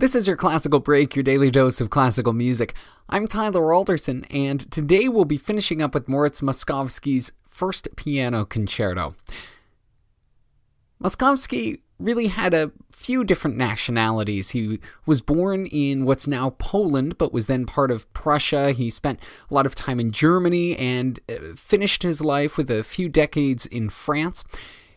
This is your Classical Break, your daily dose of classical music. I'm Tyler Alderson, and today we'll be finishing up with Moritz Moszkowski's First Piano Concerto. Moszkowski really had a few different nationalities. He was born in what's now Poland, but was then part of Prussia. He spent a lot of time in Germany and finished his life with a few decades in France.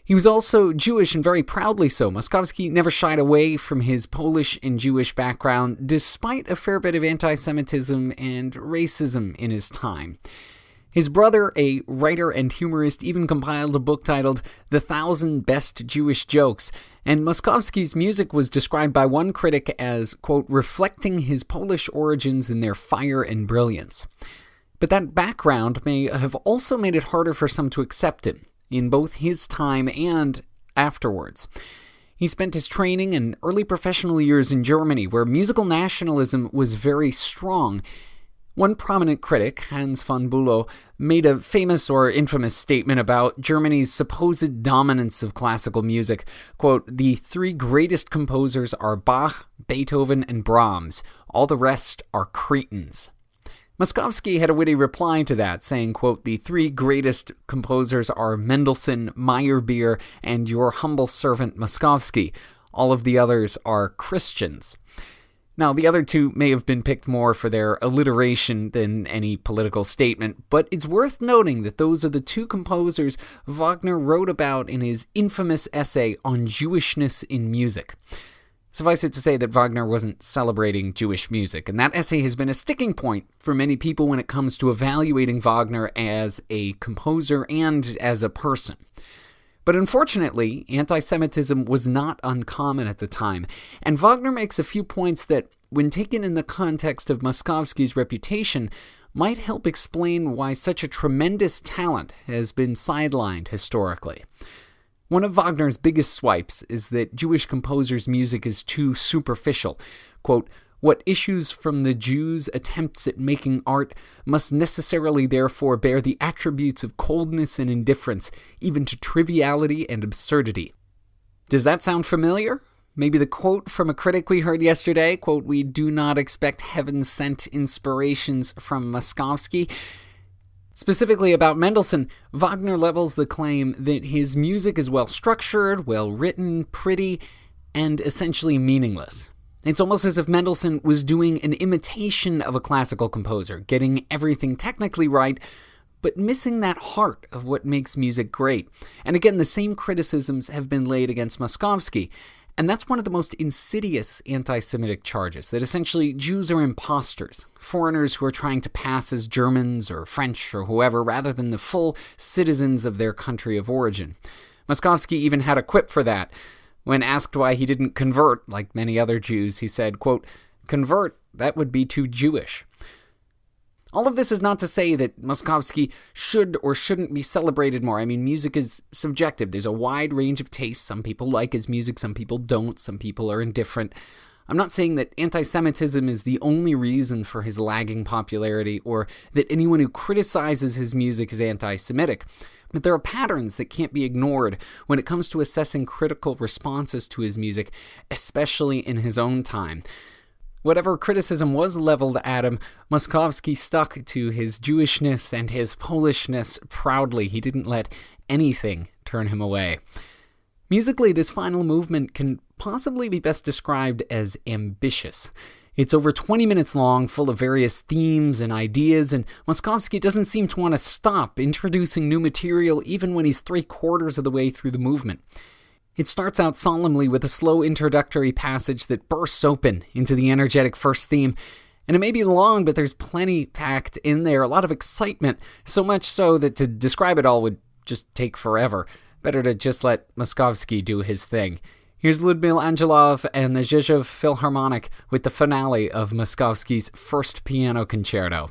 He was also Jewish, and very proudly so. Moszkowski never shied away from his Polish and Jewish background, despite a fair bit of anti-Semitism and racism in his time. His brother, a writer and humorist, even compiled a book titled The 1,000 Best Jewish Jokes, and Moszkowski's music was described by one critic as, quote, reflecting his Polish origins in their fire and brilliance. But that background may have also made it harder for some to accept him, in both his time and afterwards. He spent his training and early professional years in Germany, where musical nationalism was very strong. One prominent critic, Hans von Bülow, made a famous or infamous statement about Germany's supposed dominance of classical music. Quote, "The three greatest composers are Bach, Beethoven, and Brahms. All the rest are cretins." Moszkowski had a witty reply to that, saying, quote, "The three greatest composers are Mendelssohn, Meyerbeer, and your humble servant Moszkowski. All of the others are Christians." Now, the other two may have been picked more for their alliteration than any political statement, but it's worth noting that those are the two composers Wagner wrote about in his infamous essay on Jewishness in music. Suffice it to say that Wagner wasn't celebrating Jewish music, and that essay has been a sticking point for many people when it comes to evaluating Wagner as a composer and as a person. But unfortunately, anti-Semitism was not uncommon at the time, and Wagner makes a few points that, when taken in the context of Moszkowski's reputation, might help explain why such a tremendous talent has been sidelined historically. One of Wagner's biggest swipes is that Jewish composers' music is too superficial. Quote, "What issues from the Jews' attempts at making art must necessarily therefore bear the attributes of coldness and indifference, even to triviality and absurdity." Does that sound familiar? Maybe the quote from a critic we heard yesterday, quote, "We do not expect heaven-sent inspirations from Moszkowski." Specifically about Mendelssohn, Wagner levels the claim that his music is well-structured, well-written, pretty, and essentially meaningless. It's almost as if Mendelssohn was doing an imitation of a classical composer, getting everything technically right, but missing that heart of what makes music great. And again, the same criticisms have been laid against Moszkowski, and that's one of the most insidious anti-Semitic charges, that essentially Jews are imposters, foreigners who are trying to pass as Germans or French or whoever, rather than the full citizens of their country of origin. Moszkowski even had a quip for that. When asked why he didn't convert, like many other Jews, he said, quote, "Convert, that would be too Jewish." All of this is not to say that Moszkowski should or shouldn't be celebrated more. I mean, music is subjective. There's a wide range of tastes. Some people like his music, some people don't, some people are indifferent. I'm not saying that anti-Semitism is the only reason for his lagging popularity, or that anyone who criticizes his music is anti-Semitic. But there are patterns that can't be ignored when it comes to assessing critical responses to his music, especially in his own time. Whatever criticism was leveled at him, Moszkowski stuck to his Jewishness and his Polishness proudly. He didn't let anything turn him away. Musically, this final movement can possibly be best described as ambitious. It's over 20 minutes long, full of various themes and ideas, and Moszkowski doesn't seem to want to stop introducing new material even when he's 3/4 of the way through the movement. It starts out solemnly with a slow introductory passage that bursts open into the energetic first theme, and it may be long, but there's plenty packed in there, a lot of excitement, so much so that to describe it all would just take forever. Better to just let Moszkowski do his thing. Here's Ludmil Angelov and the Rzeszów Philharmonic with the finale of Moszkowski's First Piano Concerto.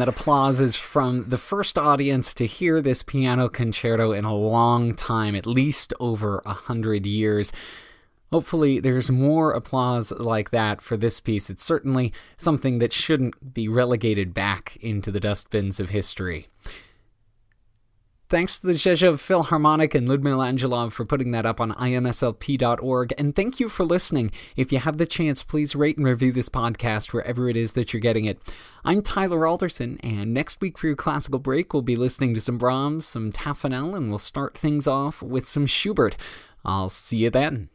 and that applause is from the first audience to hear this piano concerto in a long time, at least over 100 years. Hopefully there's more applause like that for this piece. It's certainly something that shouldn't be relegated back into the dustbins of history. Thanks to the Zhezhov Philharmonic and Ludmila Angelov for putting that up on imslp.org, and thank you for listening. If you have the chance, please rate and review this podcast wherever it is that you're getting it. I'm Tyler Alderson, and next week for your classical break, we'll be listening to some Brahms, some Taffanel, and we'll start things off with some Schubert. I'll see you then.